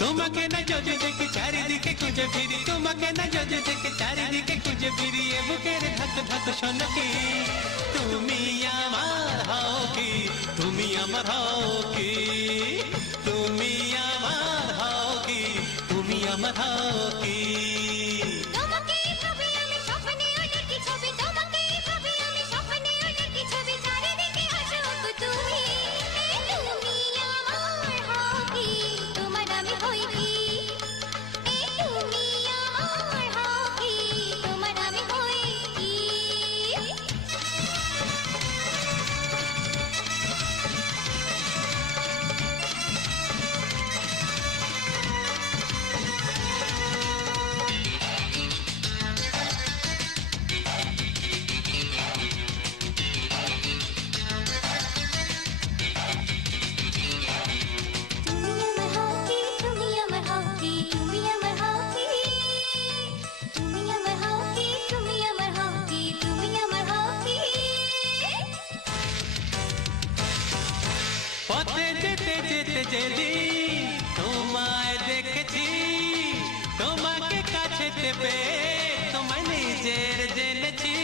তোমাকে না যদি দেখি চারিদিকে খুঁজে ফিরি, তোমাকে না যদি দেখি চারিদিকে খুঁজে ফিরি, এ বুকের ধাক ধাক শোনকি তুমি আমার হও কি, তুমি আমার হও কি, তুমি আমার হও কি, তুমি আমার হও কি। তোমাকে ভাবি আমি স্বপ্নে দেখি ছবি, তোমাকে ভাবি আমি স্বপ্নে দেখি ছবি, চারিদিকে আসো তুমি, তুমি আমার হও কি, তোমার আমি হই কি, তুমি আমার হও কি, তোমার আমি হই কি। পথে যেতে যেতে যেদিন তোমায় দেখেছি, তোমাকে কাছে পেয়ে তোমায় নিজের জেনেছি।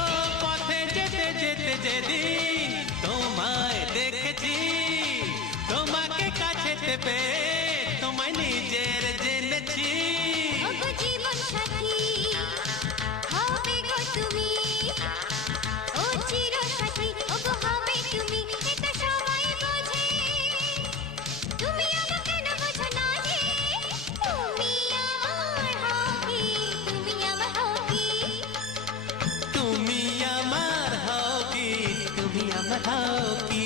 ও পথে যেতে যেতে যেদিন তোমায় দেখেছি, তোমাকে কাছে পেয়ে তোমায় নিজের জেনেছি। ওগো জীবন সাথী হবে গো তুমি, ও চির সাথী ওগো হবে তুমি, এটা সবাই বোঝে, তুমি আমাকে কেন বোঝো না যে, তুমি আমার হও কি, তুমি আমার হও কি। তুমি আমার হও কি, তুমি আমার হও কি।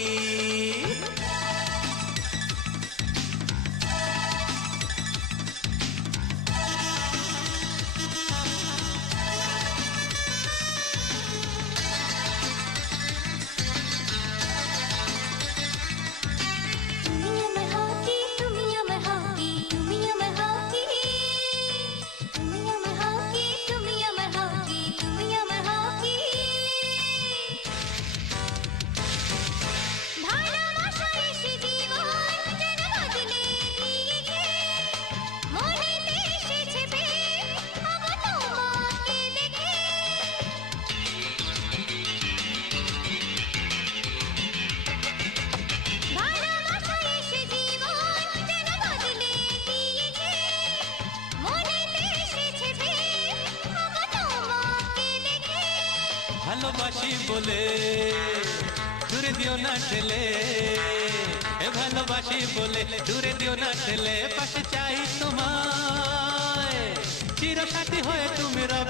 তুমি আমার হও কি, তুমি আমার হও কি, তুমি আমার হও কি, তুমি আমার হও কি, তুমি আমার হও কি, তুমি আমার হও কি। ভালোবাসা এসে জীবন যেন বদলে দিয়েছে, মনেতে এসেছে প্রেম ওগো তোমাকে দেখে। ভালোবাসা এসে জীবন যেন বদলে দিয়েছে, মনেতে এসেছে প্রেম ওগো তোমাকে দেখে। ভালোবাসি বলে দূরে দিও না ঠেলে, এ ভালোবাসি বলে দূরে দিও না ঠেলে, পাশে চাই তোমায় চিরসাথী হয়ে তুমি রবে।